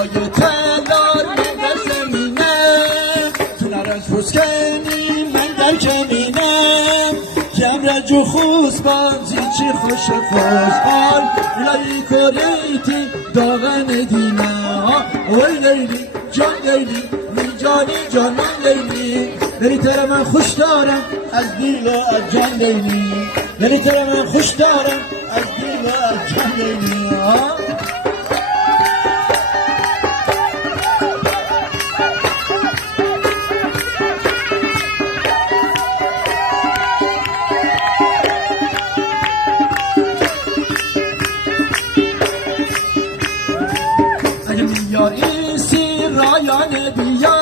بالای تلار من در زمینه تو نرنج فسکنی من در کمینم کمرج و خوز بازی چی خوش خوشحال لایی کوریتی داغن دینه وای لیلی جان لیلی می جانی جانان لیلی بری تر من خوش دارم از دیل و از جان لیلی بری تر من خوش دارم از دیل و از جان لیلی اگه میاری سی رایان بیا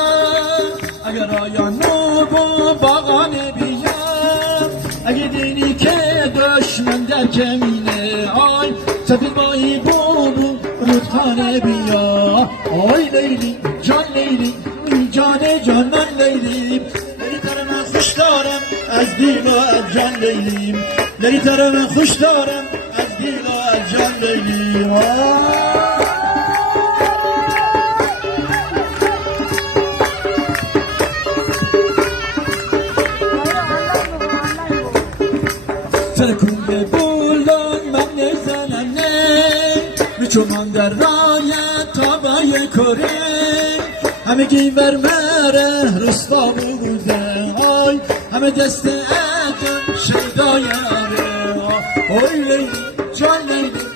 اگه رایانو با باغان بیا اگه دینی که دشمن در کمینه آی سفید بایی بو رودخانه بیا آی لیلی جان لیلی جان جانان لیلی بری تر من خوش دارم از دیل و از جان لیلی بری تر من خوش دارم از دیل و از جان لیلی سرکوی بولان من نزنم نه میچومان در رایت تابای کره همه گیور مره رستا بوده آی همه دست ادم شیدای اره آی لیلی جان لیلی